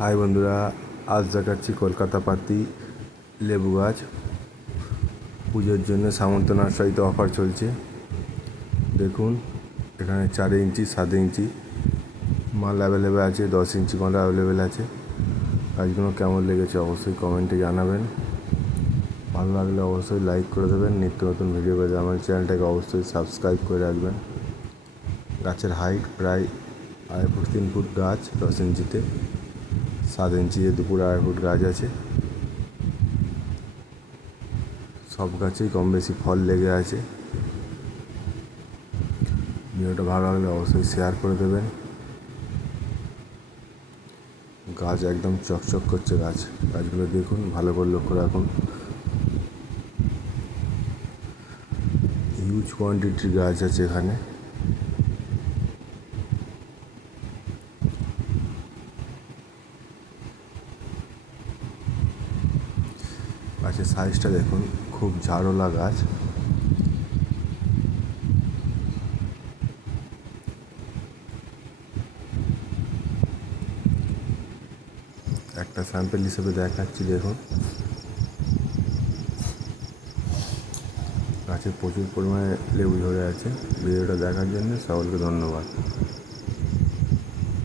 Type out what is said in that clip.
High বন্ধুরা, আজ দেখাচ্ছি কলকাতা পাতি লেবু গাছ। পুজোর জন্য সামন্ত নার্সারিতে অফার চলছে। দেখুন, এখানে 4 ইঞ্চি 7 ইঞ্চি মাল অ্যাভেলেবেল আছে, 10 ইঞ্চি মাল অ্যাভেলেবেল আছে। গাছগুলো কেমন লেগেছে অবশ্যই কমেন্টে জানাবেন। ভালো লাগলে অবশ্যই লাইক করে দেবেন। নিত্য নতুন ভিডিও পেতে আমার চ্যানেলটাকে অবশ্যই সাবস্ক্রাইব করে রাখবেন। গাছের হাইট প্রায় 2.5 ফুট 3 ফুট গাছ, 10 ইঞ্চিতে 7 ইঞ্চিতে 2 ফুট 2.5 ফুট গাছ আছে। সব গাছেই কম বেশি ফল লেগে আছে। ভিডিওটা ভালো লাগলে অবশ্যই শেয়ার করে দেবেন। গাছ একদম চকচক করছে। গাছগুলো দেখুন, ভালো করে লক্ষ্য রাখুন। হিউজ কোয়ান্টিটির গাছ আছে এখানে। গাছের সাইজটা দেখুন, খুব ঝাড়ওয়ালা গাছ। একটা স্যাম্পেল হিসেবে দেখাচ্ছি, দেখুন। গাছে প্রচুর পরিমাণে লেবু ধরে আছে। ভিডিওটা দেখার জন্য সকলকে ধন্যবাদ।